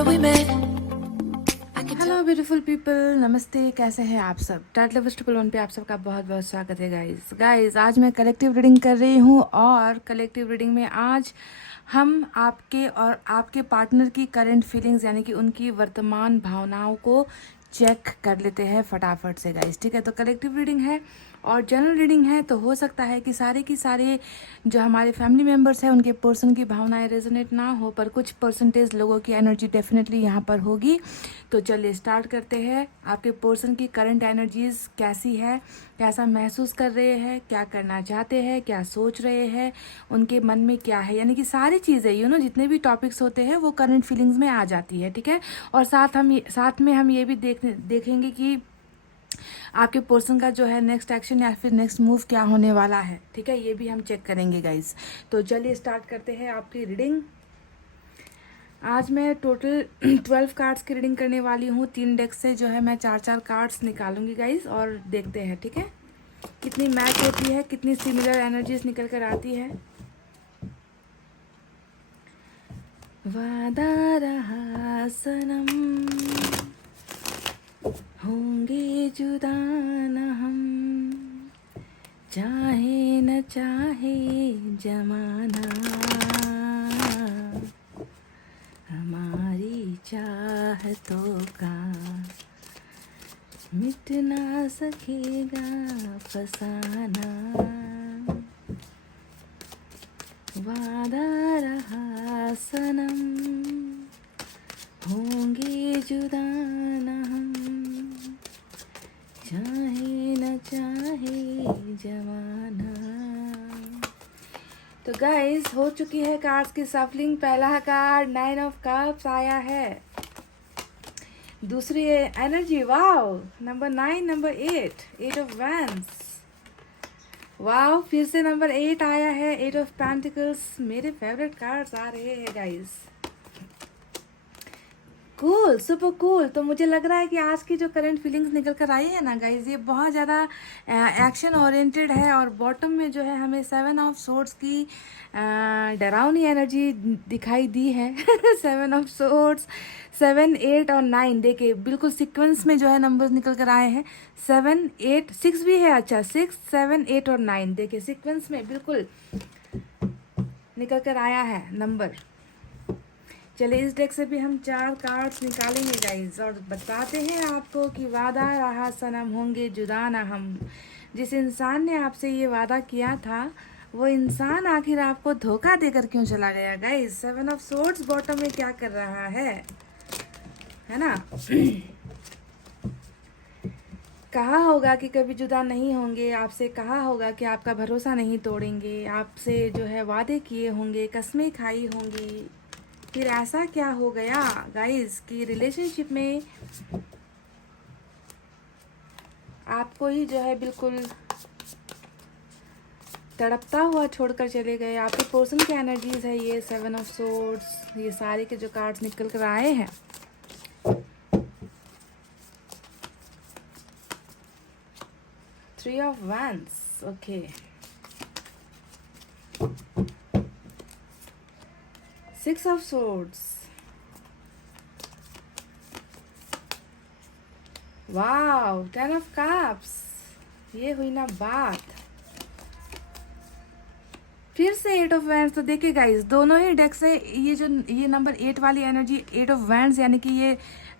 where we met. Hello beautiful people, नमस्ते। कैसे हैं आप सब? टाइट लवर्स ट्रिपल वन पे आप सबका बहुत बहुत स्वागत है गाइस। आज मैं कलेक्टिव रीडिंग कर रही हूँ और कलेक्टिव रीडिंग में आज हम आपके और आपके पार्टनर की करंट फीलिंग्स यानी कि उनकी वर्तमान भावनाओं को चेक कर लेते हैं फटाफट से गाइस। ठीक है, तो कलेक्टिव रीडिंग है और जनरल रीडिंग है, तो हो सकता है कि सारे की सारे जो हमारे फैमिली मेम्बर्स हैं उनके पर्सन की भावनाएं रेजोनेट ना हो, पर कुछ परसेंटेज लोगों की एनर्जी डेफिनेटली यहाँ पर होगी। तो चलिए स्टार्ट करते हैं। आपके पर्सन की करंट एनर्जीज कैसी है, कैसा महसूस कर रहे हैं, क्या करना चाहते हैं, क्या सोच रहे हैं, उनके मन में क्या है, यानी कि सारी चीज़ें जितने भी टॉपिक्स होते हैं वो करंट फीलिंग्स में आ जाती है। ठीक है, और साथ में हम ये भी देखेंगे कि आपके पर्सन का जो है नेक्स्ट एक्शन या फिर नेक्स्ट मूव क्या होने वाला है। ठीक है, ये भी हम चेक करेंगे गाइज। तो चलिए स्टार्ट करते हैं आपकी रीडिंग। आज मैं टोटल 12 कार्ड्स की रीडिंग करने वाली हूँ। 3 डेक से जो है मैं 4 कार्ड्स निकालूंगी गाइज और देखते हैं। ठीक है, कितनी मैच होती है, कितनी सिमिलर एनर्जीज निकल कर आती है। वादा रहा सनम, होंगे जुदा न हम, चाहे न चाहे जमाना, हमारी चाहतों का मिट ना सकेगा फसाना। वादा रहा सनम, होंगे जुदा न हम, चाहे न चाहे जमाना। तो गाइस हो चुकी है कार्ड्स की सफलिंग। पहला कार्ड 9 ऑफ कप्स आया है। दूसरी energy, wow, number 9, number 8 of wands. Wow, फिर से नंबर 8 आया है, 8 ऑफ पेंटिकल्स। मेरे फेवरेट कार्ड्स आ रहे हैं गाइस। Cool, super cool. तो मुझे लग रहा है कि आज की जो करंट फीलिंग्स निकल कर आई है ना गाइज, ये बहुत ज़्यादा एक्शन ओरिएंटेड है। और बॉटम में जो है हमें 7 ऑफ सोर्ड्स की डरावनी एनर्जी दिखाई दी है। 7 ऑफ सोर्ड्स, 7, 8 और 9 देखिए बिल्कुल सीक्वेंस में जो है नंबर्स निकल कर आए हैं। 7, 8, 6 भी है। अच्छा, 6, 7, 8 और 9 देखिए सीक्वेंस में बिल्कुल निकल कर आया है नंबर। चलिए इस डेक से भी हम 4 कार्ड्स निकालेंगे गाइज और बताते हैं आपको कि वादा रहा सनम, होंगे जुदा ना हम। जिस इंसान ने आपसे ये वादा किया था वो इंसान आखिर आपको धोखा देकर क्यों चला गया गाइज। 7 ऑफ सोर्ड्स बॉटम में क्या कर रहा है ना। कहा होगा कि कभी जुदा नहीं होंगे, आपसे कहा होगा कि आपका भरोसा नहीं तोड़ेंगे, आपसे जो है वादे किए होंगे, कस्में खाई होंगी। फिर ऐसा क्या हो गया गाइस कि रिलेशनशिप में आपको ही जो है बिल्कुल तड़पता हुआ छोड़कर चले गए। आपके पर्सन की एनर्जीज है ये 7 ऑफ सोर्ड्स, ये सारे के जो कार्ड्स निकल कर आए हैं। 3 of wands, okay. 6 of swords, wow, 10 of cups. ये हुई ना बात। फिर से 8 ऑफ वैंड्स। तो देखिए गाइस दोनों ही डेक से ये नंबर 8 वाली एनर्जी, 8 ऑफ वैंड्स यानी कि ये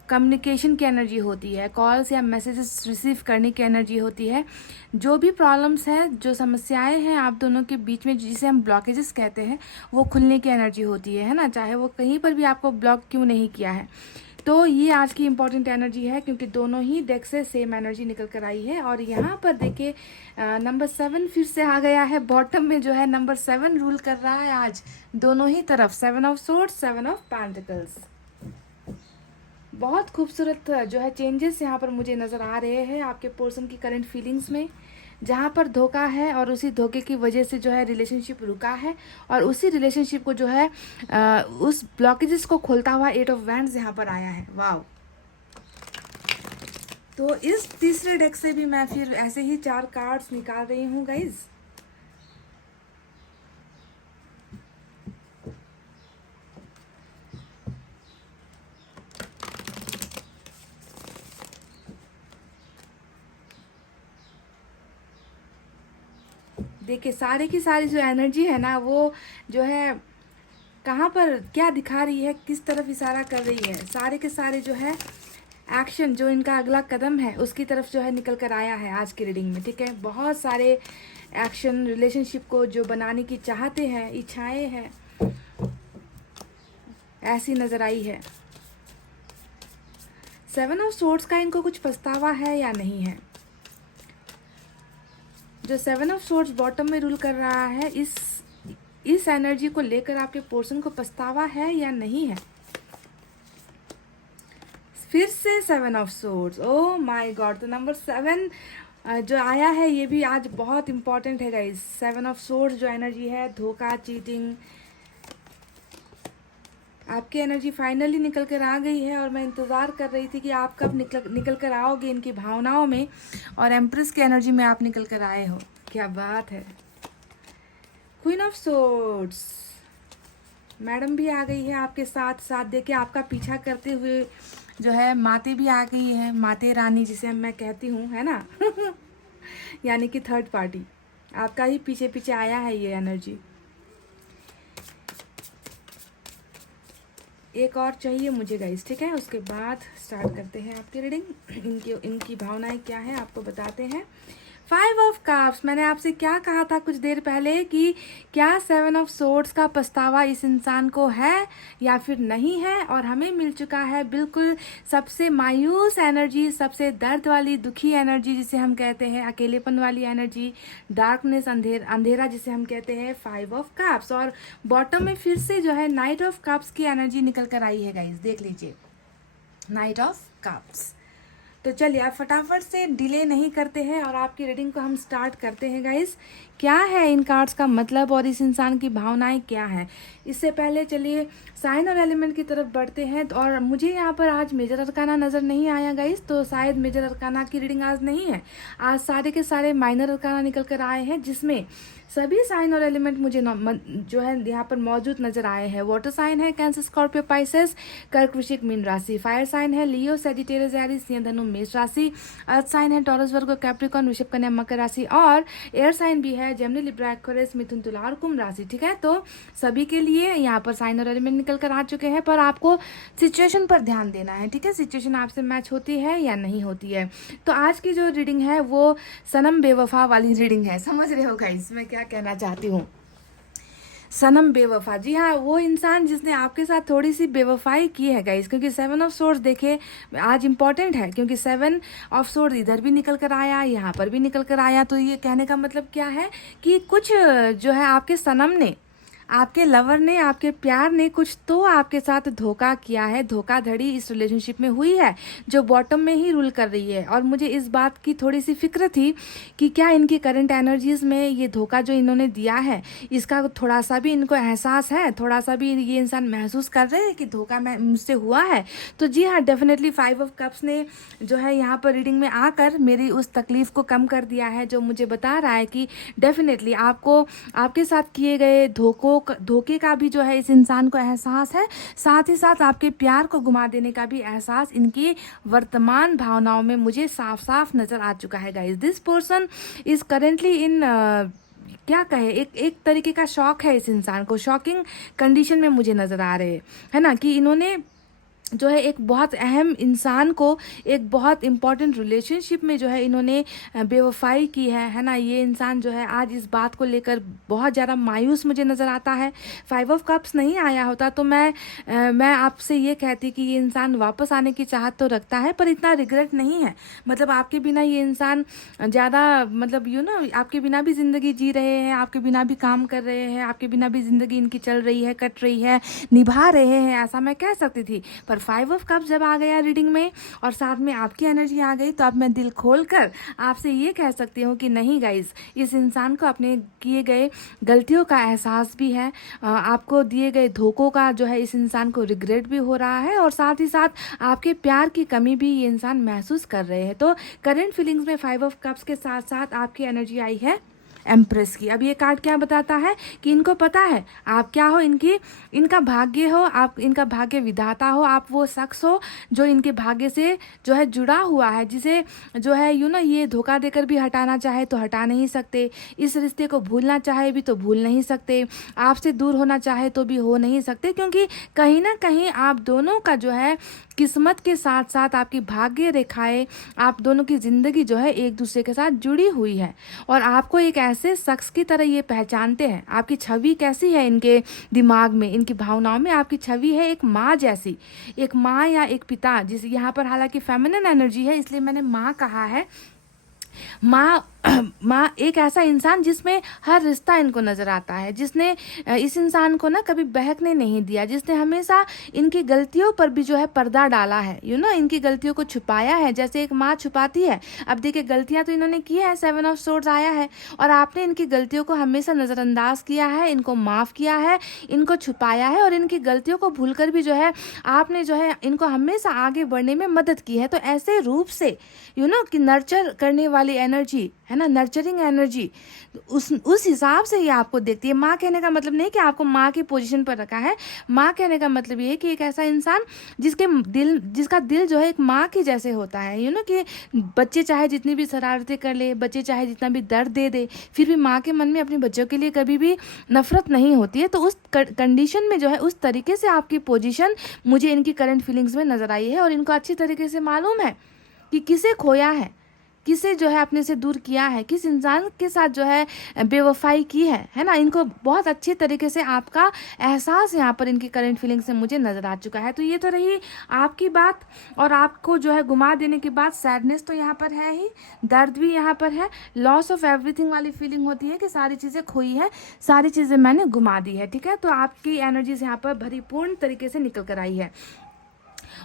कम्युनिकेशन की एनर्जी होती है, कॉल्स या मैसेजेस रिसीव करने की एनर्जी होती है। जो भी प्रॉब्लम्स हैं, जो समस्याएं हैं आप दोनों के बीच में, जिसे हम ब्लॉकेजेस कहते हैं, वो खुलने की एनर्जी होती है ना, चाहे वो कहीं पर भी आपको ब्लॉक क्यों नहीं किया है। तो ये आज की इम्पॉर्टेंट एनर्जी है क्योंकि दोनों ही डेक से सेम एनर्जी निकल कर आई है। और यहाँ पर देखिए नंबर 7 फिर से आ गया है। बॉटम में जो है नंबर 7 रूल कर रहा है आज दोनों ही तरफ। 7 ऑफ सोर्ड्स, 7 ऑफ पेंटिकल्स। बहुत खूबसूरत जो है चेंजेस यहाँ पर मुझे नज़र आ रहे हैं आपके पर्सन की करंट फीलिंग्स में। जहाँ पर धोखा है और उसी धोखे की वजह से जो है रिलेशनशिप रुका है, और उसी रिलेशनशिप को जो है उस ब्लॉकेजेस को खोलता हुआ 8 ऑफ वैंड्स यहाँ पर आया है। वाव। तो इस तीसरे डेक से भी मैं फिर ऐसे ही 4 कार्ड्स निकाल रही हूँ गाइज। देखिए सारे की सारी जो एनर्जी है ना, वो जो है कहाँ पर क्या दिखा रही है, किस तरफ इशारा कर रही है, सारे के सारे जो है एक्शन, जो इनका अगला कदम है उसकी तरफ जो है निकल कर आया है आज की रीडिंग में। ठीक है, बहुत सारे एक्शन रिलेशनशिप को जो बनाने की चाहते हैं, इच्छाएं हैं, ऐसी नज़र आई है। 7 ऑफ सोर्ड्स का इनको कुछ पछतावा है या नहीं है? जो 7 ऑफ सोर्ड्स बॉटम में रूल कर रहा है, इस एनर्जी को लेकर आपके पर्सन को पछतावा है या नहीं है? फिर से 7 of swords, oh my God. तो नंबर 7 जो आया है ये भी आज बहुत इंपॉर्टेंट है गाइस। 7 ऑफ सोर्ड्स जो एनर्जी है, धोखा, चीटिंग, आपकी एनर्जी फाइनली निकल कर आ गई है। और मैं इंतज़ार कर रही थी कि आप कब निकल कर आओगे इनकी भावनाओं में, और एम्प्रेस की एनर्जी में आप निकल कर आए हो। क्या बात है। क्वीन ऑफ सोर्ड्स, मैडम भी आ गई है आपके साथ साथ। देखिए आपका पीछा करते हुए जो है माते भी आ गई है, माते रानी जिसे मैं कहती हूँ, है ना यानी कि थर्ड पार्टी आपका ही पीछे पीछे आया है ये एनर्जी। एक और चाहिए मुझे गाइस, ठीक है, उसके बाद स्टार्ट करते हैं आपकी रीडिंग। इनकी भावनाएं क्या है आपको बताते हैं। 5 ऑफ कप्स, मैंने आपसे क्या कहा था कुछ देर पहले कि क्या 7 ऑफ सोर्ड्स का पछतावा इस इंसान को है या फिर नहीं है, और हमें मिल चुका है बिल्कुल सबसे मायूस एनर्जी, सबसे दर्द वाली, दुखी एनर्जी जिसे हम कहते हैं, अकेलेपन वाली एनर्जी, डार्कनेस, अंधेरा जिसे हम कहते हैं, 5 ऑफ कप्स। और बॉटम में फिर से जो है नाइट ऑफ कप्स की एनर्जी निकल कर आई है गाइस, देख लीजिए, नाइट ऑफ कप्स। तो चलिए आप फटाफट से डिले नहीं करते हैं और आपकी रीडिंग को हम स्टार्ट करते हैं गाइस। क्या है इन कार्ड्स का मतलब और इस इंसान की भावनाएं क्या है, इससे पहले चलिए साइन और एलिमेंट की तरफ बढ़ते हैं। और मुझे यहाँ पर आज मेजर अरकाना नज़र नहीं आया गाइस, तो शायद मेजर अरकाना की रीडिंग आज नहीं है। आज सारे के सारे माइनर अरकाना निकल कर आए हैं, जिसमें सभी साइन और एलिमेंट मुझे जो है यहाँ पर मौजूद नजर आए हैं। वाटर साइन है कैंसर, स्कॉर्पियो, पाइसेस, कर्क, वृश्चिक, मीन राशि। फायर साइन है लियो, सैजिटेरियस, एरीज, सिंह, धनु, मेष राशि। अर्थ साइन है टॉरस, वर्गो, कैप्रिकॉर्न, वृषभ, कन्या, मकर राशि। और एयर साइन भी है जेमिनी, लिब्रा, एक्वेरियस, मिथुन, तुला और कुंभ राशि। ठीक है, तो सभी के लिए यहाँ पर साइन और एलिमेंट निकल कर आ चुके हैं, पर आपको सिचुएशन पर ध्यान देना है। ठीक है, सिचुएशन आपसे मैच होती है या नहीं होती है। तो आज की जो रीडिंग है वो सनम बेवफा वाली रीडिंग है, समझ रहे हो गाइस मैं क्या कहना चाहती हूँ। सनम बेवफा, जी हाँ, वो इंसान जिसने आपके साथ थोड़ी सी बेवफाई की है गाइस। क्योंकि 7 ऑफ सोर्ड्स देखिए आज इंपॉर्टेंट है, क्योंकि 7 ऑफ सोर्ड्स इधर भी निकल कर आया, यहाँ पर भी निकल कर आया। तो ये कहने का मतलब क्या है कि कुछ जो है आपके सनम ने, आपके लवर ने, आपके प्यार ने कुछ तो आपके साथ धोखा किया है, धोखाधड़ी इस रिलेशनशिप में हुई है जो बॉटम में ही रूल कर रही है। और मुझे इस बात की थोड़ी सी फिक्र थी कि क्या इनकी करंट एनर्जीज में ये धोखा जो इन्होंने दिया है इसका थोड़ा सा भी इनको एहसास है, थोड़ा सा भी ये इंसान महसूस कर रहे हैं कि धोखा मुझसे हुआ है। तो जी हाँ, डेफिनेटली 5 ऑफ कप्स ने जो है यहाँ पर रीडिंग में आकर मेरी उस तकलीफ को कम कर दिया है, जो मुझे बता रहा है कि डेफिनेटली आपको आपके साथ किए गए धोखे का भी जो है इस इंसान को एहसास है, साथ ही साथ आपके प्यार को घुमा देने का भी एहसास इनकी वर्तमान भावनाओं में मुझे साफ साफ नजर आ चुका है guys. This person is currently in क्या कहे, एक तरीके का शॉक है इस इंसान को, शॉकिंग कंडीशन में मुझे नजर आ रहे है ना, कि इन्होंने जो है एक बहुत अहम इंसान को एक बहुत इम्पॉर्टेंट रिलेशनशिप में जो है इन्होंने बेवफाई की है ना। ये इंसान जो है आज इस बात को लेकर बहुत ज़्यादा मायूस मुझे नज़र आता है। 5 ऑफ कप्स नहीं आया होता तो मैं आपसे ये कहती कि ये इंसान वापस आने की चाहत तो रखता है, पर इतना रिग्रेट नहीं है। मतलब आपके बिना ये इंसान ज़्यादा, मतलब आपके बिना भी ज़िंदगी जी रहे हैं, आपके बिना भी काम कर रहे हैं, आपके बिना भी ज़िंदगी इनकी चल रही है, कट रही है, निभा रहे हैं, ऐसा मैं कह सकती थी। पर 5 ऑफ कप जब आ गया रीडिंग में और साथ में आपकी एनर्जी आ गई, तो अब मैं दिल खोल कर आपसे ये कह सकती हूँ कि नहीं गाइस, इस इंसान को अपने किए गए गलतियों का एहसास भी है, आपको दिए गए धोखों का जो है इस इंसान को रिग्रेट भी हो रहा है, और साथ ही साथ आपके प्यार की कमी भी ये इंसान महसूस कर रहे हैं। तो करेंट फीलिंग्स में 5 ऑफ कप्स के साथ साथ आपकी एनर्जी आई है एम्प्रेस की। अब ये कार्ड क्या बताता है कि इनको पता है आप क्या हो, इनका भाग्य हो, आप इनका भाग्य विधाता हो, आप वो शख्स हो जो इनके भाग्य से जो है जुड़ा हुआ है, जिसे जो है ये धोखा देकर भी हटाना चाहे तो हटा नहीं सकते, इस रिश्ते को भूलना चाहे भी तो भूल नहीं सकते, आपसे दूर होना चाहे तो भी हो नहीं सकते, क्योंकि कहीं ना कहीं आप दोनों का जो है किस्मत के साथ साथ आपकी भाग्य रेखाएं, आप दोनों की ज़िंदगी जो है एक दूसरे के साथ जुड़ी हुई है। और आपको एक ऐसे शख्स की तरह ये पहचानते हैं। आपकी छवि कैसी है इनके दिमाग में, इनकी भावनाओं में? आपकी छवि है एक माँ जैसी, एक माँ या एक पिता, जिस यहाँ पर हालांकि फेमिनिन एनर्जी है इसलिए मैंने माँ कहा है। माँ माँ एक ऐसा इंसान जिसमें हर रिश्ता इनको नज़र आता है, जिसने इस इंसान को ना कभी बहकने नहीं दिया, जिसने हमेशा इनकी गलतियों पर भी जो है पर्दा डाला है, इनकी गलतियों को छुपाया है, जैसे एक माँ छुपाती है। अब देखिए गलतियाँ तो इन्होंने की है, 7 ऑफ सोर्ड्स आया है, और आपने इनकी गलतियों को हमेशा नज़रअंदाज किया है, इनको माफ़ किया है, इनको छुपाया है, और इनकी गलतियों को भूलकर भी जो है आपने जो है इनको हमेशा आगे बढ़ने में मदद की है। तो ऐसे रूप से कि नर्चर करने वाली एनर्जी है ना, नर्चरिंग एनर्जी, उस हिसाब से ही आपको देखती है। माँ कहने का मतलब नहीं कि आपको माँ की पोजीशन पर रखा है। माँ कहने का मतलब ये है कि एक ऐसा इंसान जिसका दिल जो है एक माँ की जैसे होता है, कि बच्चे चाहे जितनी भी शरारतें कर ले, बच्चे चाहे जितना भी दर्द दे दे, फिर भी माँ के मन में अपने बच्चों के लिए कभी भी नफरत नहीं होती है। तो उस कंडीशन में जो है उस तरीके से आपकी पोजीशन मुझे इनकी करंट फीलिंग्स में नज़र आई है। और इनको अच्छी तरीके से मालूम है कि किसे खोया है, किसे जो है अपने से दूर किया है, किस इंसान के साथ जो है बेवफाई की है ना। इनको बहुत अच्छे तरीके से आपका एहसास यहाँ पर इनकी करंट फीलिंग से मुझे नज़र आ चुका है। तो ये तो रही आपकी बात, और आपको जो है गुमा देने के बाद सैडनेस तो यहाँ पर है ही, दर्द भी यहाँ पर है, लॉस ऑफ एवरीथिंग वाली फीलिंग होती है कि सारी चीज़ें खोई है, सारी चीज़ें मैंने गुमा दी है। ठीक है, तो आपकी एनर्जीज यहाँ पर भरीपूर्ण तरीके से निकल कर आई है।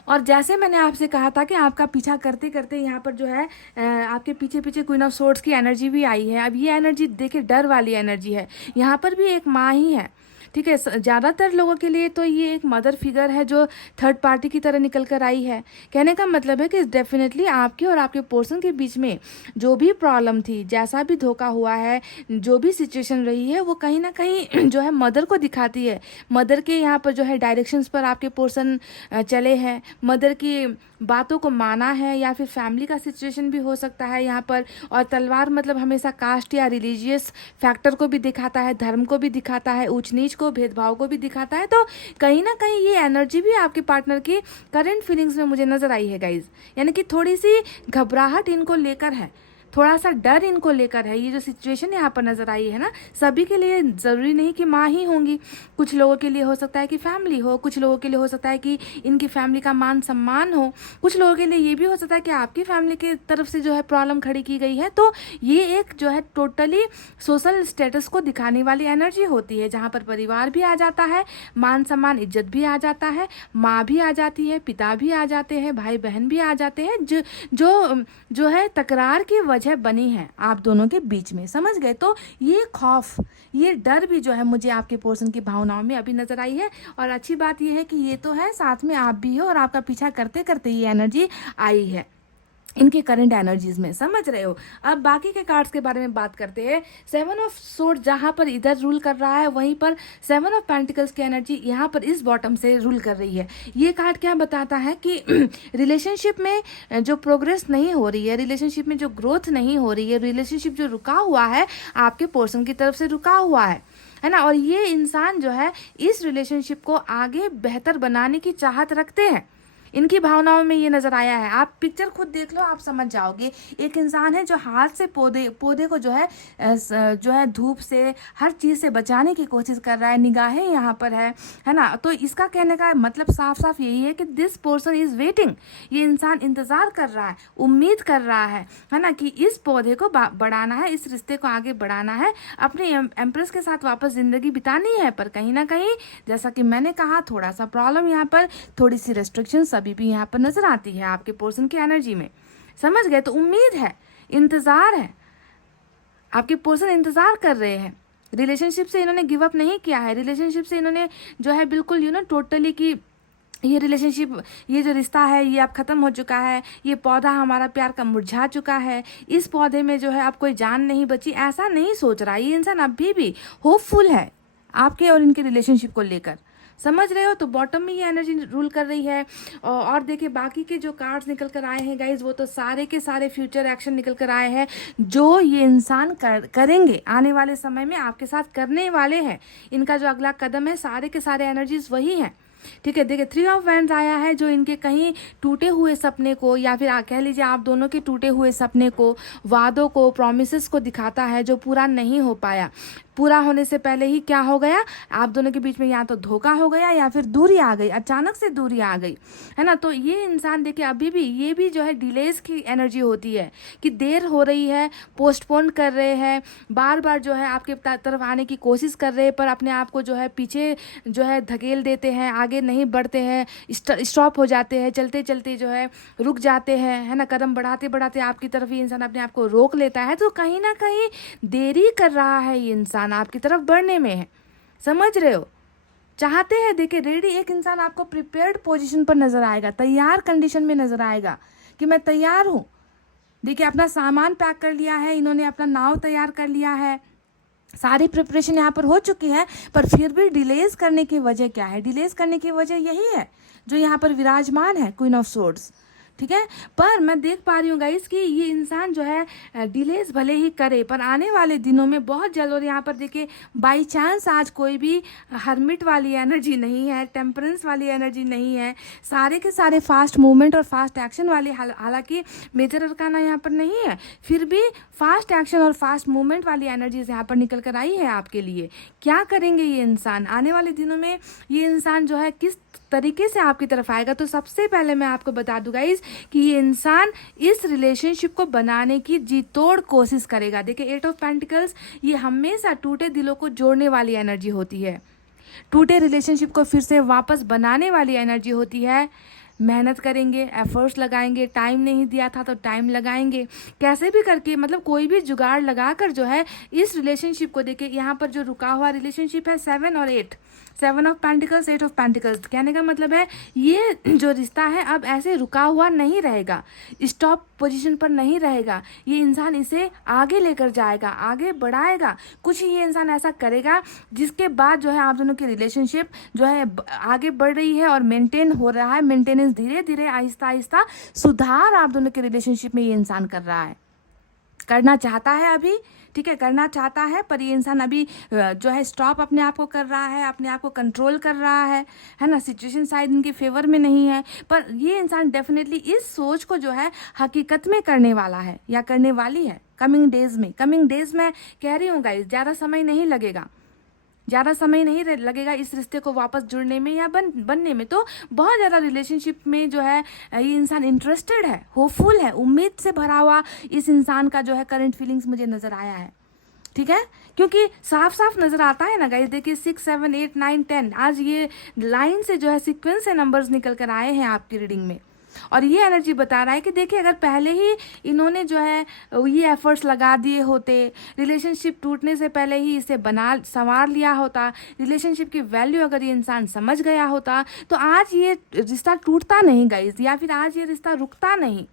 और जैसे मैंने आपसे कहा था कि आपका पीछा करते करते यहाँ पर जो है आपके पीछे पीछे क्वीन ऑफ सोर्ड्स की एनर्जी भी आई है। अब ये एनर्जी देखिए डर वाली एनर्जी है, यहाँ पर भी एक माँ ही है। ठीक है, ज़्यादातर लोगों के लिए तो ये एक मदर फिगर है जो थर्ड पार्टी की तरह निकल कर आई है। कहने का मतलब है कि डेफिनेटली आपके और आपके पर्सन के बीच में जो भी प्रॉब्लम थी, जैसा भी धोखा हुआ है, जो भी सिचुएशन रही है, वो कहीं ना कहीं जो है मदर को दिखाती है। मदर के यहाँ पर जो है डायरेक्शंस पर आपके पर्सन चले हैं, मदर की बातों को माना है, या फिर फैमिली का सिचुएशन भी हो सकता है यहाँ पर। और तलवार मतलब हमेशा कास्ट या रिलीजियस फैक्टर को भी दिखाता है, धर्म को भी दिखाता है, ऊंच नीच को, भेदभाव को भी दिखाता है। तो कहीं ना कहीं ये एनर्जी भी आपके पार्टनर की करंट फीलिंग्स में मुझे नजर आई है गाइज, यानी कि थोड़ी सी घबराहट इनको लेकर है, थोड़ा सा डर इनको लेकर है। ये जो सिचुएशन यहाँ पर नजर आई है ना, सभी के लिए ज़रूरी नहीं कि माँ ही होंगी, कुछ लोगों के लिए हो सकता है कि फैमिली हो, कुछ लोगों के लिए हो सकता है कि इनकी फैमिली का मान सम्मान हो, कुछ लोगों के लिए ये भी हो सकता है कि आपकी फैमिली की तरफ से जो है प्रॉब्लम खड़ी की गई है। तो ये एक जो है टोटली सोशल स्टेटस को दिखाने वाली एनर्जी होती है, जहाँ पर परिवार भी आ जाता है, मान सम्मान इज्जत भी आ जाता है, माँ भी आ जाती है, पिता भी आ जाते हैं, भाई बहन भी आ जाते हैं, जो है तकरार की वजह बनी है आप दोनों के बीच में। समझ गए? तो ये खौफ, ये डर भी जो है मुझे आपके पर्सन की भावनाओं में अभी नजर आई है। और अच्छी बात ये है कि ये तो है, साथ में आप भी हो, और आपका पीछा करते करते ये एनर्जी आई है इनके करंट एनर्जीज में। समझ रहे हो? अब बाकी के कार्ड्स के बारे में बात करते हैं। 7 ऑफ सोर्ड जहाँ पर इधर रूल कर रहा है, वहीं पर 7 ऑफ पेंटिकल्स की एनर्जी यहाँ पर इस बॉटम से रूल कर रही है। ये कार्ड क्या बताता है कि रिलेशनशिप में जो प्रोग्रेस नहीं हो रही है, रिलेशनशिप में जो ग्रोथ नहीं हो रही है, रिलेशनशिप जो रुका हुआ है आपके पर्सन की तरफ से रुका हुआ है ना। और ये इंसान जो है इस रिलेशनशिप को आगे बेहतर बनाने की चाहत रखते हैं, इनकी भावनाओं में ये नजर आया है। आप पिक्चर खुद देख लो, आप समझ जाओगे। एक इंसान है जो हाथ से पौधे को जो है धूप से, हर चीज से बचाने की कोशिश कर रहा है, निगाहें यहाँ पर है ना। तो इसका कहने का मतलब साफ साफ यही है कि दिस पर्सन इज वेटिंग, ये इंसान इंतजार कर रहा है, उम्मीद कर रहा है ना, कि इस पौधे को बढ़ाना है, इस रिश्ते को आगे बढ़ाना है, अपने एम्प्रेस के साथ वापस जिंदगी बितानी है। पर कहीं ना कहीं जैसा कि मैंने कहा, थोड़ा सा प्रॉब्लम यहाँ पर, थोड़ी सी रेस्ट्रिक्शन अभी भी यहाँ पर नजर आती है आपके पर्सन की एनर्जी में। समझ गए? तो उम्मीद है, इंतजार है, आपके पर्सन इंतजार कर रहे हैं। रिलेशनशिप से इन्होंने गिव अप नहीं किया है, रिलेशनशिप से इन्होंने जो है बिल्कुल टोटली की ये रिलेशनशिप, ये जो रिश्ता है ये अब ख़त्म हो चुका है, ये पौधा हमारा प्यार का मुरझा चुका है, इस पौधे में जो है अब कोई जान नहीं बची, ऐसा नहीं सोच रहा। ये इंसान अभी भी होपफुल है आपके और इनके रिलेशनशिप को लेकर, समझ रहे हो। तो बॉटम में ये एनर्जी रूल कर रही है। और देखिए बाकी के जो कार्ड्स निकल कर आए हैं गाइज, वो तो सारे के सारे फ्यूचर एक्शन निकल कर आए हैं जो ये इंसान करेंगे आने वाले समय में, आपके साथ करने वाले हैं। इनका जो अगला कदम है, सारे के सारे एनर्जीज वही हैं। ठीक है, देखिए 3 ऑफ वैंड्स आया है जो इनके कहीं टूटे हुए सपने को, या फिर कह लीजिए आप दोनों के टूटे हुए सपने को, वादों को, प्रॉमिसेस को दिखाता है जो पूरा नहीं हो पाया। पूरा होने से पहले ही क्या हो गया, आप दोनों के बीच में या तो धोखा हो गया या फिर दूरी आ गई, अचानक से दूरी आ गई, है ना। तो ये इंसान देखिए अभी भी, ये भी जो है डिलेज की एनर्जी होती है कि देर हो रही है, पोस्टपोन कर रहे हैं, बार बार जो है आपके तरफ आने की कोशिश कर रहे हैं, पर अपने आप को जो है पीछे जो है धकेल देते हैं, आगे नहीं बढ़ते हैं, स्टॉप हो जाते हैं, चलते चलते जो है रुक जाते हैं, है ना। कदम बढ़ाते बढ़ाते आपकी तरफ ये इंसान अपने आप को रोक लेता है। तो कहीं ना कहीं देरी कर रहा है ये इंसान आपकी तरफ बढ़ने में, है, समझ रहे हो। चाहते हैं, देखिए रेडी एक इंसान आपको प्रिपेयर्ड पोजीशन पर नजर आएगा, तैयार कंडीशन में नजर आएगा कि मैं तैयार हूं। देखिए अपना सामान पैक कर लिया है इन्होंने, अपना नाव तैयार कर लिया है, सारी प्रिपरेशन यहाँ पर हो चुकी है, पर फिर भी डिलेज करने की वजह क्या है, डिलेज करने की वजह यही है जो यहाँ पर विराजमान है, क्वीन ऑफ सोर्ड्स। ठीक है, पर मैं देख पा रही हूँ गाइस कि ये इंसान जो है डिलेज भले ही करे, पर आने वाले दिनों में बहुत जल्द, और यहाँ पर देखिए बाई चांस आज कोई भी हर्मिट वाली एनर्जी नहीं है, टेम्परेंस वाली एनर्जी नहीं है, सारे के सारे फास्ट मूवमेंट और फास्ट एक्शन वाली, हालांकि मेजर अरकाना यहाँ पर नहीं है, फिर भी फास्ट एक्शन और फास्ट मूवमेंट वाली एनर्जीज यहाँ पर निकल कर आई है आपके लिए। क्या करेंगे ये इंसान आने वाले दिनों में, ये इंसान जो है किस तरीके से आपकी तरफ आएगा। तो सबसे पहले मैं आपको बता दूं गाइज कि ये इंसान इस रिलेशनशिप को बनाने की जी तोड़ कोशिश करेगा। देखिए 8 ऑफ पेंटिकल्स ये हमेशा टूटे दिलों को जोड़ने वाली एनर्जी होती है, टूटे रिलेशनशिप को फिर से वापस बनाने वाली एनर्जी होती है। मेहनत करेंगे, एफर्ट्स लगाएंगे, टाइम नहीं दिया था तो टाइम लगाएंगे, कैसे भी करके, मतलब कोई भी जुगाड़ लगाकर जो है इस रिलेशनशिप को, देखिए यहाँ पर जो रुका हुआ रिलेशनशिप है 7 और 8, 7 ऑफ पेंटिकल्स 8 ऑफ पेंटिकल्स, कहने का मतलब है ये जो रिश्ता है अब ऐसे रुका हुआ नहीं रहेगा, स्टॉप पोजीशन पर नहीं रहेगा, ये इंसान इसे आगे लेकर जाएगा, आगे बढ़ाएगा। कुछ ही ये इंसान ऐसा करेगा जिसके बाद जो है आप दोनों की रिलेशनशिप जो है आगे बढ़ रही है और मेंटेन हो रहा है, मेंटेनेंस धीरे धीरे आहिस्ता आहिस्ता सुधार आप दोनों के रिलेशनशिप में ये इंसान कर रहा है, करना चाहता है अभी। ठीक है, करना चाहता है, पर ये इंसान अभी जो है स्टॉप अपने आप को कर रहा है, अपने आप को कंट्रोल कर रहा है ना। सिचुएशन शायद इनके फेवर में नहीं है, पर ये इंसान डेफिनेटली इस सोच को जो है हकीकत में करने वाला है या करने वाली है कमिंग डेज में। कमिंग डेज में कह रही हूँ गाइस, ज़्यादा समय नहीं लगेगा, ज़्यादा समय नहीं लगेगा इस रिश्ते को वापस जुड़ने में या बनने में। तो बहुत ज़्यादा रिलेशनशिप में जो है ये इंसान इंटरेस्टेड है, होपफुल है, उम्मीद से भरा हुआ इस इंसान का जो है करंट फीलिंग्स मुझे नज़र आया है। ठीक है, क्योंकि साफ साफ नज़र आता है ना गाइस, देखिए 6 7 8 9 10 आज ये लाइन से जो है सीक्वेंस से नंबर्स निकल कर आए हैं आपकी रीडिंग में, और ये एनर्जी बता रहा है कि देखिए अगर पहले ही इन्होंने जो है ये एफर्ट्स लगा दिए होते, रिलेशनशिप टूटने से पहले ही इसे बना संवार लिया होता, रिलेशनशिप की वैल्यू अगर ये इंसान समझ गया होता, तो आज ये रिश्ता टूटता नहीं गाइस, या फिर आज ये रिश्ता रुकता नहीं,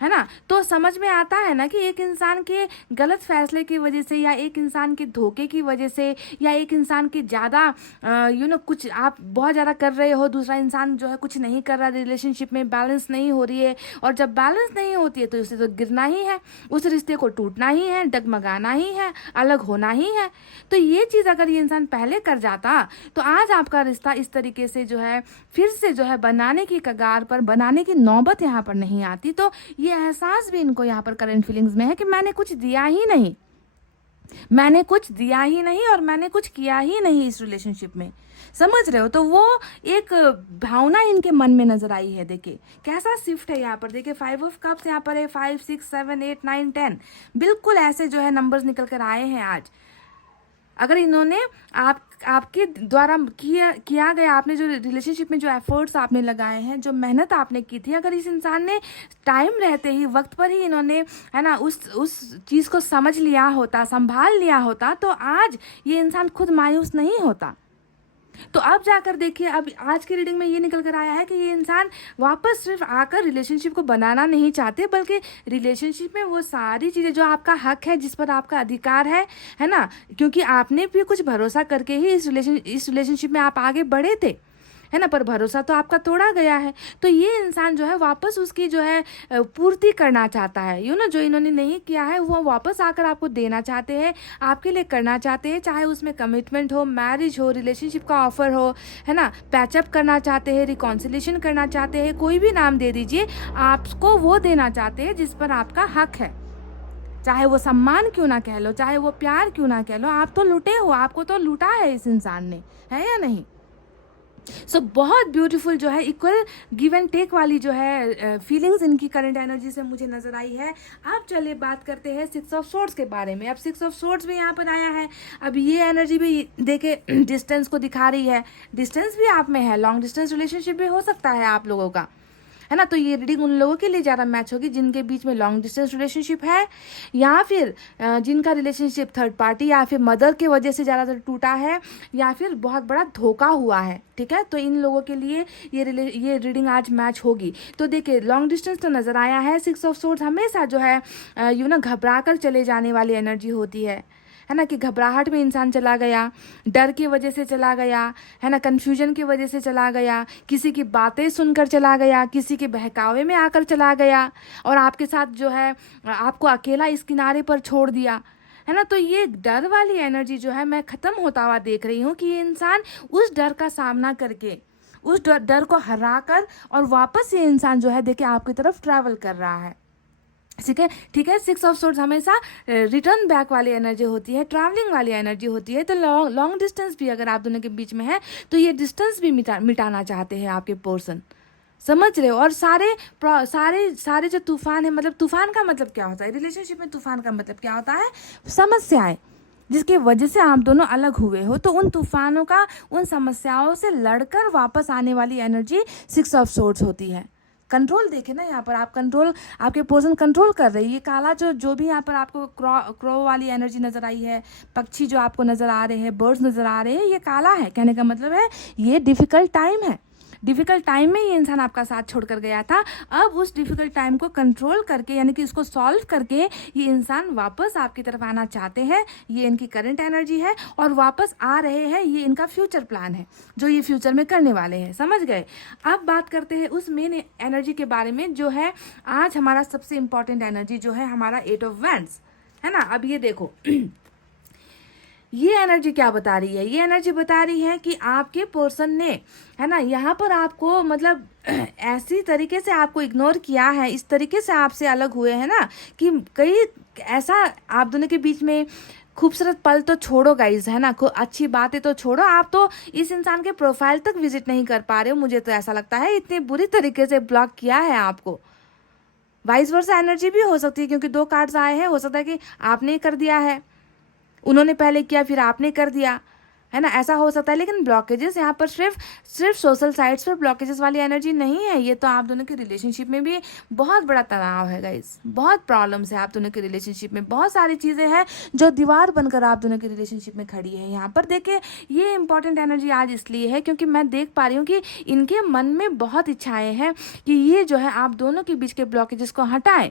है ना। तो समझ में आता है ना कि एक इंसान के गलत फैसले की वजह से, या एक इंसान के धोखे की वजह से, या एक इंसान की ज़्यादा कुछ आप बहुत ज़्यादा कर रहे हो, दूसरा इंसान जो है कुछ नहीं कर रहा, रिलेशनशिप में बैलेंस नहीं हो रही है, और जब बैलेंस नहीं होती है तो उसे तो गिरना ही है, उस रिश्ते को टूटना ही है, डगमगाना ही है, अलग होना ही है। तो ये चीज़ अगर ये इंसान पहले कर जाता तो आज आपका रिश्ता इस तरीके से जो है फिर से जो है बनाने की कगार पर, बनाने की नौबत यहाँ पर नहीं आती। तो ये एहसास भी इनको यहाँ पर करंट फीलिंग्स में है कि मैंने कुछ दिया ही नहीं, मैंने कुछ दिया ही नहीं और मैंने कुछ किया ही नहीं इस रिलेशनशिप में, समझ रहे हो। तो वो एक भावना इनके मन में नजर आई है। देखिए कैसा शिफ्ट है यहाँ पर, देखिए 5 ऑफ कप्स यहाँ पर है, 5 6 7 8 9 10 बिल्कुल ऐसे जो है नंबर्स निकल कर आए हैं आज। अगर इन्होंने आपके द्वारा किया गया, आपने जो रिलेशनशिप में जो एफर्ट्स आपने लगाए हैं, जो मेहनत आपने की थी, अगर इस इंसान ने टाइम रहते ही, वक्त पर ही इन्होंने, है ना, उस चीज़ को समझ लिया होता, संभाल लिया होता, तो आज ये इंसान खुद मायूस नहीं होता। तो अब जाकर देखिए, अब आज की रीडिंग में ये निकल कर आया है कि ये इंसान वापस सिर्फ आकर रिलेशनशिप को बनाना नहीं चाहते, बल्कि रिलेशनशिप में वो सारी चीज़ें जो आपका हक है, जिस पर आपका अधिकार है ना, क्योंकि आपने भी कुछ भरोसा करके ही इस रिलेशनशिप में आप आगे बढ़े थे, है ना, पर भरोसा तो आपका तोड़ा गया है। तो ये इंसान जो है वापस उसकी जो है पूर्ति करना चाहता है, जो इन्होंने नहीं किया है वो वापस आकर आपको देना चाहते हैं, आपके लिए करना चाहते हैं, चाहे उसमें कमिटमेंट हो, मैरिज हो, रिलेशनशिप का ऑफर हो, है ना, पैचअप करना चाहते हैं, रिकॉन्सिलेशन करना चाहते हैं, कोई भी नाम दे दीजिए, आपको वो देना चाहते हैं जिस पर आपका हक है। चाहे वो सम्मान क्यों ना कह लो, चाहे वो प्यार क्यों ना कह लो, आप तो लुटे हो, आपको तो लूटा है इस इंसान ने, है या नहीं। बहुत ब्यूटीफुल जो है इक्वल गिव एंड टेक वाली जो है फीलिंग्स इनकी करंट एनर्जी से मुझे नजर आई है। अब चलिए बात करते हैं 6 ऑफ सोर्ड्स के बारे में। अब 6 ऑफ सोर्ड्स भी यहाँ पर आया है। अब ये एनर्जी भी देखे डिस्टेंस को दिखा रही है, डिस्टेंस भी आप में है, लॉन्ग डिस्टेंस रिलेशनशिप भी हो सकता है आप लोगों का, है ना। तो ये रीडिंग उन लोगों के लिए ज़्यादा मैच होगी जिनके बीच में लॉन्ग डिस्टेंस रिलेशनशिप है, या फिर जिनका रिलेशनशिप थर्ड पार्टी या फिर मदर की वजह से ज़्यादातर टूटा है, या फिर बहुत बड़ा धोखा हुआ है, ठीक है। तो इन लोगों के लिए ये रीडिंग आज मैच होगी। तो देखिए लॉन्ग डिस्टेंस तो नज़र आया है। 6 ऑफ सोर्ड्स हमेशा जो है घबरा कर चले जाने वाली एनर्जी होती है ना, कि घबराहट में इंसान चला गया, डर की वजह से चला गया, है ना, कन्फ्यूजन की वजह से चला गया, किसी की बातें सुनकर चला गया, किसी के बहकावे में आकर चला गया, और आपके साथ जो है आपको अकेला इस किनारे पर छोड़ दिया, है ना। तो ये डर वाली एनर्जी जो है मैं ख़त्म होता हुआ देख रही हूँ कि ये इंसान उस डर का सामना करके, उस डर को हरा कर और वापस ये इंसान जो है देखिए आपकी तरफ ट्रैवल कर रहा है, ठीक है। 6 ऑफ सोर्ड्स हमेशा रिटर्न बैक वाली एनर्जी होती है, ट्रैवलिंग वाली एनर्जी होती है। तो लॉन्ग डिस्टेंस भी अगर आप दोनों के बीच में है तो ये डिस्टेंस भी मिटाना चाहते हैं आपके पर्सन, समझ रहे हो। और सारे जो तूफान है, मतलब तूफान का मतलब क्या होता है रिलेशनशिप में, तूफान का मतलब क्या होता है, समस्याएं जिसकी वजह से आप दोनों अलग हुए हो। तो उन तूफानों का, उन समस्याओं से लड़कर वापस आने वाली एनर्जी 6 ऑफ सोर्ड्स होती है। कंट्रोल देखे ना, यहाँ पर आप कंट्रोल, आपके पर्सन कंट्रोल कर रहे हैं। ये काला जो भी यहाँ पर आपको क्रो वाली एनर्जी नज़र आई है, पक्षी जो आपको नज़र आ रहे हैं, बर्ड्स नज़र आ रहे हैं, ये काला है। कहने का मतलब है ये डिफ़िकल्ट टाइम है, डिफ़िकल्ट टाइम में ये इंसान आपका साथ छोड़कर गया था। अब उस डिफ़िकल्ट टाइम को कंट्रोल करके, यानी कि उसको सॉल्व करके ये इंसान वापस आपकी तरफ आना चाहते हैं। ये इनकी करंट एनर्जी है और वापस आ रहे हैं, ये इनका फ्यूचर प्लान है जो ये फ्यूचर में करने वाले हैं, समझ गए। अब बात करते हैं उस मेन एनर्जी के बारे में जो है आज हमारा सबसे इंपॉर्टेंट एनर्जी, जो है हमारा 8 ऑफ वैंड्स, है ना। अब ये देखो ये एनर्जी क्या बता रही है, ये एनर्जी बता रही है कि आपके पर्सन ने, है ना, यहाँ पर आपको मतलब ऐसी तरीके से आपको इग्नोर किया है, इस तरीके से आपसे अलग हुए हैं ना, कि कई ऐसा आप दोनों के बीच में खूबसूरत पल तो छोड़ो गाइज, है ना, अच्छी बातें तो छोड़ो, आप तो इस इंसान के प्रोफाइल तक विजिट नहीं कर पा रहे हो। मुझे तो ऐसा लगता है इतने बुरी तरीके से ब्लॉक किया है आपको। वाइस वर्सा एनर्जी भी हो सकती है, क्योंकि 2 कार्ड्स आए हैं, हो सकता है कि आपने कर दिया है, उन्होंने पहले किया फिर आपने कर दिया, है ना, ऐसा हो सकता है। लेकिन ब्लॉकेजेस यहाँ पर सिर्फ सोशल साइट्स पर ब्लॉकेजेस वाली एनर्जी नहीं है, ये तो आप दोनों के रिलेशनशिप में भी बहुत बड़ा तनाव है गाइस, बहुत प्रॉब्लम्स है आप दोनों के रिलेशनशिप में, बहुत सारी चीज़ें हैं जो दीवार बनकर आप दोनों के रिलेशनशिप में खड़ी है। यहाँ पर देखिए ये इंपॉर्टेंट एनर्जी आज इसलिए है क्योंकि मैं देख पा रही हूँ कि इनके मन में बहुत इच्छाएँ हैं कि ये जो है आप दोनों के बीच के ब्लॉकेजेस को हटाएं।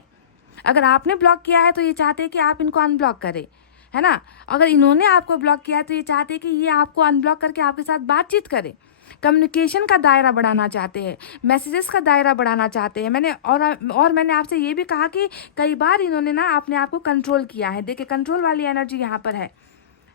अगर आपने ब्लॉक किया है तो ये चाहते हैं कि आप इनको अनब्लॉक करें, है ना। अगर इन्होंने आपको ब्लॉक किया है तो ये चाहते हैं कि ये आपको अनब्लॉक करके आपके साथ बातचीत करें, कम्युनिकेशन का दायरा बढ़ाना चाहते हैं, मैसेजेस का दायरा बढ़ाना चाहते हैं। मैंने आपसे ये भी कहा कि कई बार इन्होंने ना अपने आप को कंट्रोल किया है। देखिए कंट्रोल वाली एनर्जी यहाँ पर है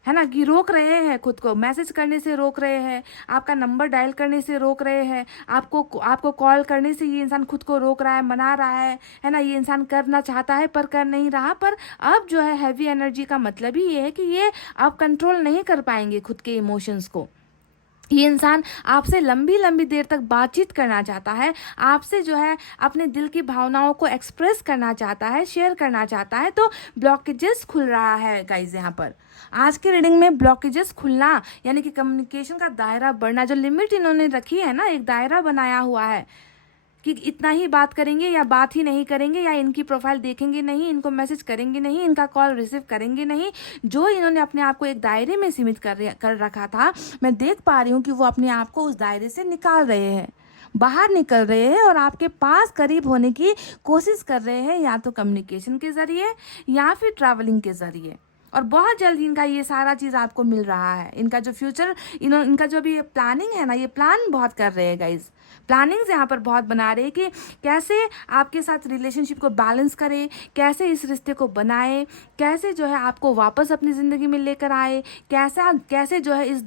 ना, कि रोक रहे हैं खुद को, मैसेज करने से रोक रहे हैं, आपका नंबर डायल करने से रोक रहे हैं, आपको कॉल करने से ये इंसान खुद को रोक रहा है, मना रहा है ना। ये इंसान करना चाहता है पर कर नहीं रहा। पर अब जो है हैवी एनर्जी का मतलब ही ये है कि ये अब कंट्रोल नहीं कर पाएंगे खुद के इमोशंस को। ये इंसान आपसे लंबी लंबी देर तक बातचीत करना चाहता है, आपसे जो है अपने दिल की भावनाओं को एक्सप्रेस करना चाहता है, शेयर करना चाहता है। तो ब्लॉकेजेस खुल रहा है गाइज। यहाँ पर आज की रीडिंग में ब्लॉकेजेस खुलना यानी कि कम्युनिकेशन का दायरा बढ़ना, जो लिमिट इन्होंने रखी है ना, एक दायरा बनाया हुआ है कि इतना ही बात करेंगे या बात ही नहीं करेंगे, या इनकी प्रोफाइल देखेंगे नहीं, इनको मैसेज करेंगे नहीं, इनका कॉल रिसीव करेंगे नहीं। जो इन्होंने अपने आप को एक दायरे में सीमित कर रखा था, मैं देख पा रही हूँ कि वो अपने आप को उस दायरे से निकाल रहे हैं, बाहर निकल रहे हैं और आपके पास करीब होने की कोशिश कर रहे हैं, या तो कम्युनिकेशन के ज़रिए या फिर ट्रैवलिंग के ज़रिए। और बहुत जल्दी इनका ये सारा चीज़ आपको मिल रहा है। इनका जो फ्यूचर, इनका जो भी प्लानिंग है ना, ये प्लान बहुत कर रहे हैं गाइज। प्लानिंग्स यहाँ पर बहुत बना रहे हैं कि कैसे आपके साथ रिलेशनशिप को बैलेंस करें, कैसे इस रिश्ते को बनाए, कैसे जो है आपको वापस अपनी ज़िंदगी में लेकर आए, कैसे जो है इस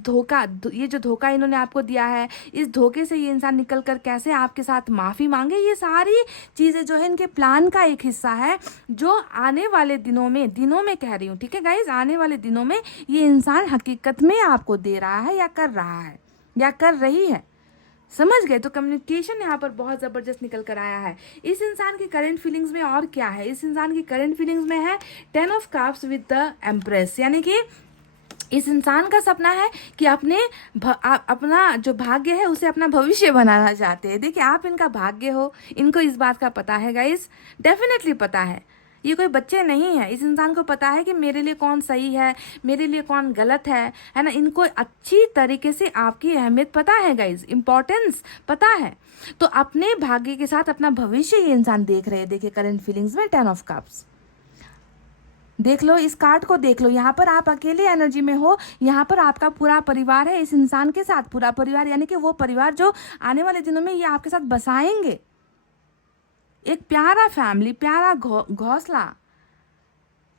ये जो धोखा इन्होंने आपको दिया है, इस धोखे से ये इंसान निकल कर कैसे आपके साथ माफ़ी मांगे। ये सारी चीज़ें जो है इनके प्लान का एक हिस्सा है, जो आने वाले दिनों में कह रही हूँ, ठीक है गाइज, आने वाले दिनों में ये इंसान हकीकत में आपको दे रहा है, या कर रहा है, या कर रही है। समझ गए? तो कम्युनिकेशन यहाँ पर बहुत ज़बरदस्त निकल कर आया है। इस इंसान की करंट फीलिंग्स में और क्या है? इस इंसान की करंट फीलिंग्स में है 10 of cups with the empress, यानी कि इस इंसान का सपना है कि अपना जो भाग्य है उसे अपना भविष्य बनाना चाहते हैं। देखिए, आप इनका भाग्य हो, इनको इस बात का पता है गाइस, डेफिनेटली पता है। ये कोई बच्चे नहीं है। इस इंसान को पता है कि मेरे लिए कौन सही है, मेरे लिए कौन गलत है ना। इनको अच्छी तरीके से आपकी अहमियत पता है गाइज, इंपॉर्टेंस पता है। तो अपने भाग्य के साथ अपना भविष्य ये इंसान देख रहे हैं। देखिए करंट फीलिंग्स में 10 ऑफ कप्स देख लो, इस कार्ड को देख लो। यहाँ पर आप अकेले एनर्जी में हो, यहाँ पर आपका पूरा परिवार है इस इंसान के साथ, पूरा परिवार, यानी कि वो परिवार जो आने वाले दिनों में ये आपके साथ बसाएंगे। एक प्यारा फैमिली, प्यारा घोंसला,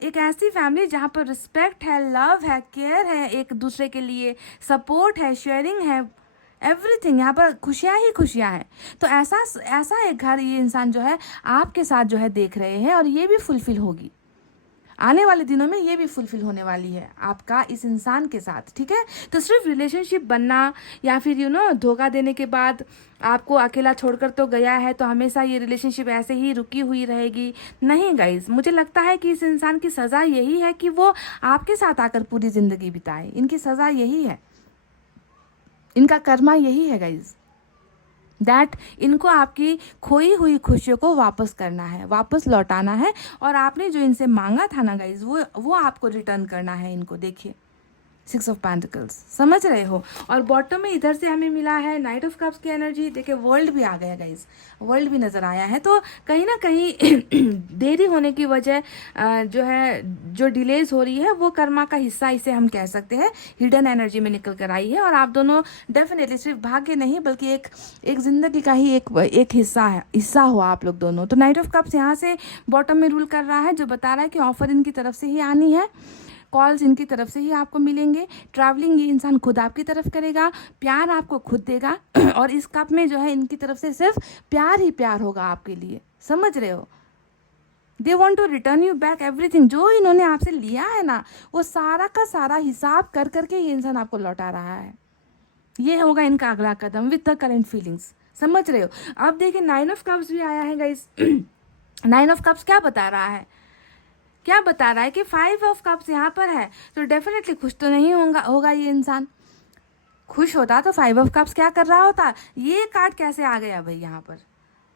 एक ऐसी फैमिली जहाँ पर रिस्पेक्ट है, लव है, केयर है, एक दूसरे के लिए सपोर्ट है, शेयरिंग है, एवरीथिंग। यहाँ पर खुशियाँ ही खुशियाँ हैं। तो ऐसा एक घर ये इंसान जो है आपके साथ जो है देख रहे हैं, और ये भी फुलफिल होगी आने वाले दिनों में, ये भी फुलफिल होने वाली है आपका इस इंसान के साथ, ठीक है। तो सिर्फ रिलेशनशिप बनना या फिर धोखा देने के बाद आपको अकेला छोड़कर तो गया है तो हमेशा ये रिलेशनशिप ऐसे ही रुकी हुई रहेगी, नहीं गाइज। मुझे लगता है कि इस इंसान की सज़ा यही है कि वो आपके साथ आकर पूरी ज़िंदगी बिताए। इनकी सज़ा यही है, इनका कर्मा यही है गाइज, दैट इनको आपकी खोई हुई खुशियों को वापस करना है, वापस लौटाना है। और आपने जो इनसे मांगा था ना गाइज, वो आपको रिटर्न करना है इनको। देखिए 6 ऑफ पेंटिकल्स, समझ रहे हो। और बॉटम में इधर से हमें मिला है नाइट ऑफ कप्स की एनर्जी। देखिए वर्ल्ड भी आ गया गाइज, वर्ल्ड भी नज़र आया है। तो कहीं ना कहीं देरी होने की वजह जो डिलेज हो रही है वो कर्मा का हिस्सा इसे हम कह सकते हैं, हिडन एनर्जी में निकल कर आई है। और आप दोनों डेफिनेटली सिर्फ भाग्य नहीं बल्कि एक जिंदगी का ही एक हिस्सा हो आप लोग दोनों। तो नाइट ऑफ कप्स यहाँ से बॉटम में रूल कर रहा है, जो बता रहा है कि ऑफर इनकी तरफ से ही आनी है, कॉल्स इनकी तरफ से ही आपको मिलेंगे, ट्रैवलिंग ये इंसान खुद आपकी तरफ करेगा, प्यार आपको खुद देगा। और इस कप में जो है इनकी तरफ से सिर्फ प्यार ही प्यार होगा आपके लिए, समझ रहे हो। They want to return you back everything. जो इन्होंने आपसे लिया है ना, वो सारा का सारा हिसाब कर करके ये इंसान आपको लौटा रहा है। ये होगा इनका अगला कदम विद द करेंट फीलिंग्स, समझ रहे हो। अब देखिए 9 ऑफ कप्स भी आया है गाइस। 9 ऑफ कप्स क्या बता रहा है, क्या बता रहा है कि 5 ऑफ कप्स यहाँ पर है। तो डेफिनेटली खुश तो नहीं होगा ये इंसान। खुश होता तो 5 ऑफ कप्स क्या कर रहा होता। ये कार्ड कैसे आ गया भाई यहाँ पर।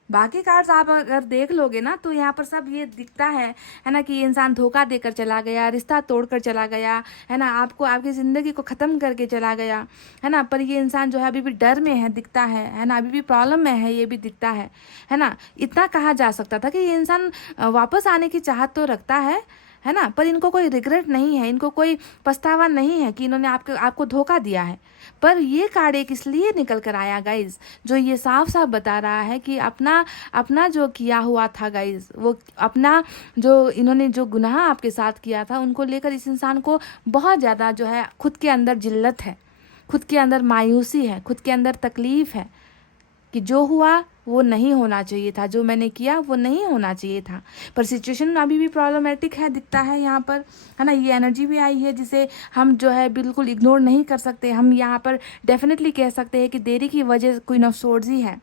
बाकी कार्ड्स आप अगर देख लोगे ना तो यहाँ पर सब ये दिखता है ना, कि ये इंसान धोखा देकर चला गया, रिश्ता तोड़कर चला गया है ना, आपको आपकी ज़िंदगी को ख़त्म करके चला गया है ना। पर ये इंसान जो है अभी भी डर में है, दिखता है ना, अभी भी प्रॉब्लम में है, ये भी दिखता है ना। इतना कहा जा सकता था कि ये इंसान वापस आने की चाहत तो रखता है ना, पर इनको कोई रिग्रेट नहीं है, इनको कोई पछतावा नहीं है कि इन्होंने आपको धोखा दिया है। पर ये कार्ड एक इसलिए निकल कर आया गाइज, जो ये साफ साफ बता रहा है कि अपना जो किया हुआ था गाइज, वो अपना जो इन्होंने जो गुनाह आपके साथ किया था, उनको लेकर इस इंसान को बहुत ज़्यादा जो है खुद के अंदर जिल्लत है, खुद के अंदर मायूसी है, खुद के अंदर तकलीफ़ है कि जो हुआ वो नहीं होना चाहिए था, जो मैंने किया वो नहीं होना चाहिए था। पर सिचुएशन अभी भी प्रॉब्लमेटिक है, दिखता है यहाँ पर, है ना। ये एनर्जी भी आई है जिसे हम जो है बिल्कुल इग्नोर नहीं कर सकते। हम यहाँ पर डेफिनेटली कह सकते हैं कि देरी की वजह क्वीन ऑफ सोर्ड्स ही है।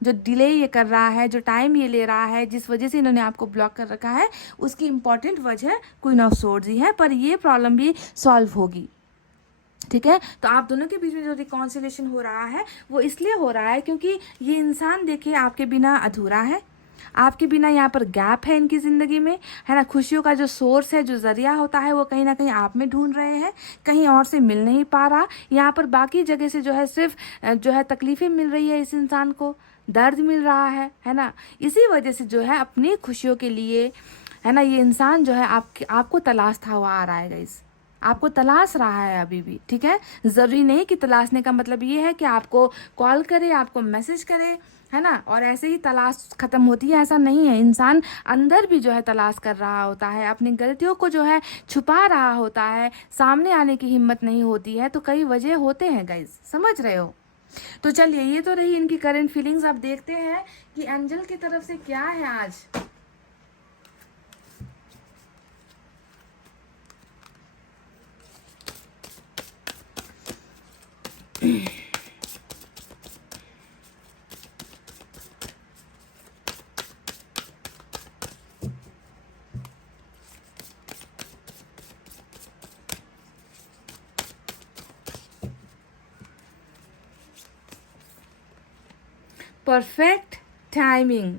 जो डिले ये कर रहा है, जो टाइम ये ले रहा है, जिस वजह से इन्होंने आपको ब्लॉक कर रखा है, उसकी इम्पॉर्टेंट वजह क्वीन ऑफ सोर्ड्स ही है। पर ये प्रॉब्लम भी सॉल्व होगी, ठीक है। तो आप दोनों के बीच में जो रिकॉन्सिलेशन हो रहा है वो इसलिए हो रहा है क्योंकि ये इंसान देखिए आपके बिना अधूरा है, आपके बिना यहाँ पर गैप है इनकी ज़िंदगी में, है ना। खुशियों का जो सोर्स है, जो ज़रिया होता है, वो कहीं ना कहीं आप में ढूंढ रहे हैं, कहीं और से मिल नहीं पा रहा। यहाँ पर बाकी जगह से जो है सिर्फ जो है तकलीफ़ें मिल रही है, इस इंसान को दर्द मिल रहा है ना। इसी वजह से जो है अपनी खुशियों के लिए, है ना, ये इंसान जो है आपको तलाशता हुआ आ रहा है गाइस, आपको तलाश रहा है अभी भी। ठीक है, ज़रूरी नहीं कि तलाशने का मतलब ये है कि आपको कॉल करे, आपको मैसेज करे, है ना, और ऐसे ही तलाश ख़त्म होती है, ऐसा नहीं है। इंसान अंदर भी जो है तलाश कर रहा होता है, अपनी गलतियों को जो है छुपा रहा होता है, सामने आने की हिम्मत नहीं होती है। तो कई वजह होते हैं गाइस, समझ रहे हो। तो चलिए, ये तो रही इनकी करंट फीलिंग्स। अब देखते हैं कि एंजल की तरफ से क्या है आज। Perfect timing.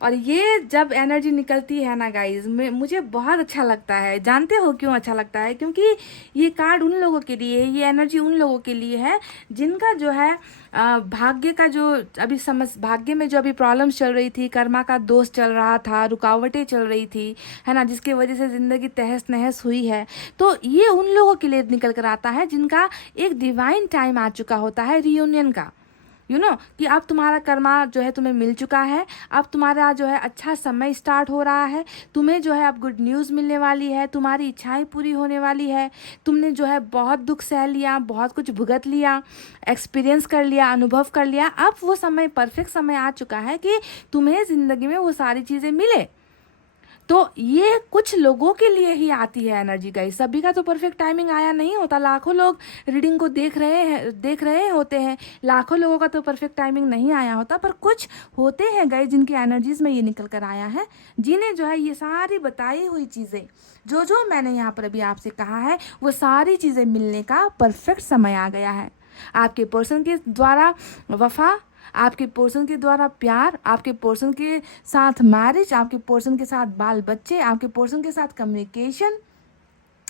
और ये जब एनर्जी निकलती है ना गाइज, मुझे बहुत अच्छा लगता है। जानते हो क्यों अच्छा लगता है? क्योंकि ये कार्ड उन लोगों के लिए है, ये एनर्जी उन लोगों के लिए है जिनका जो है भाग्य का जो अभी भाग्य में जो अभी प्रॉब्लम्स चल रही थी, कर्मा का दोष चल रहा था, रुकावटें चल रही थी, है ना, जिसकी वजह से ज़िंदगी तहस नहस हुई है। तो ये उन लोगों के लिए निकल कर आता है जिनका एक डिवाइन टाइम आ चुका होता है रियूनियन का, कि अब तुम्हारा कर्मा जो है तुम्हें मिल चुका है, अब तुम्हारा जो है अच्छा समय स्टार्ट हो रहा है, तुम्हें जो है अब गुड न्यूज़ मिलने वाली है, तुम्हारी इच्छाएं पूरी होने वाली है। तुमने जो है बहुत दुख सह लिया, बहुत कुछ भुगत लिया, एक्सपीरियंस कर लिया, अनुभव कर लिया। अब वो समय, परफेक्ट समय आ चुका है कि तुम्हें ज़िंदगी में वो सारी चीज़ें मिले। तो ये कुछ लोगों के लिए ही आती है एनर्जी गाइस, सभी का तो परफेक्ट टाइमिंग आया नहीं होता। लाखों लोग रीडिंग को देख रहे होते हैं, लाखों लोगों का तो परफेक्ट टाइमिंग नहीं आया होता, पर कुछ होते हैं गाइस जिनकी एनर्जीज में ये निकल कर आया है, जिन्हें जो है ये सारी बताई हुई चीज़ें, जो मैंने यहाँ पर अभी आपसे कहा है, वो सारी चीज़ें मिलने का परफेक्ट समय आ गया है। आपके पर्सन के द्वारा वफा, आपके पर्सन के द्वारा प्यार, आपके पर्सन के साथ मैरिज, आपके पर्सन के साथ बाल बच्चे, आपके पर्सन के साथ कम्युनिकेशन,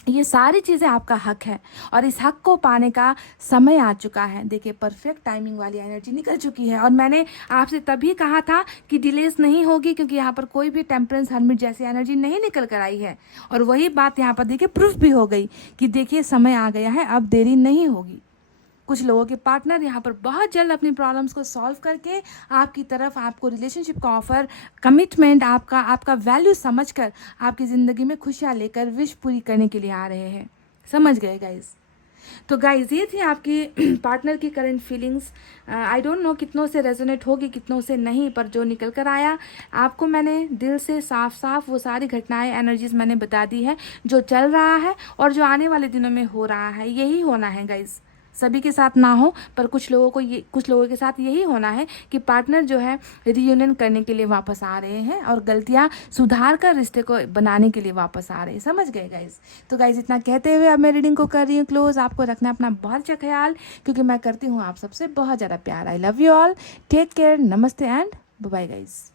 ये सारी चीज़ें आपका हक है और इस हक को पाने का समय आ चुका है। देखिए, परफेक्ट टाइमिंग वाली एनर्जी निकल चुकी है। और मैंने आपसे तभी कहा था कि डिलेस नहीं होगी, क्योंकि यहाँ पर कोई भी टेम्परेंस हर्मिट जैसी एनर्जी नहीं निकल कर आई है। और वही बात यहाँ पर देखिए प्रूफ भी हो गई कि देखिए समय आ गया है, अब देरी नहीं होगी। कुछ लोगों के पार्टनर यहाँ पर बहुत जल्द अपनी प्रॉब्लम्स को सॉल्व करके आपकी तरफ, आपको रिलेशनशिप का ऑफर, कमिटमेंट, आपका वैल्यू समझकर आपकी ज़िंदगी में खुशियाँ लेकर विश पूरी करने के लिए आ रहे हैं। समझ गए गाइज? तो गाइज, ये थी आपकी पार्टनर की current feelings. I don't know कितनों से रेजोनेट होगी, कितनों से नहीं, पर जो निकल कर आया आपको मैंने दिल से साफ साफ वो सारी घटनाएं, एनर्जीज मैंने बता दी है, जो चल रहा है और जो आने वाले दिनों में हो रहा है। यही होना है गाइज, सभी के साथ ना हो, पर कुछ लोगों के साथ यही होना है कि पार्टनर जो है रियूनियन करने के लिए वापस आ रहे हैं और गलतियां सुधार कर रिश्ते को बनाने के लिए वापस आ रहे हैं। समझ गए गाइज? तो गाइज, इतना कहते हुए अब मैं रीडिंग को कर रही हूँ क्लोज। आपको रखना अपना बहुत अच्छा ख्याल, क्योंकि मैं करती हूँ आप सबसे बहुत ज़्यादा प्यार। I love you all, take care, नमस्ते एंड बाय बाय गाइज।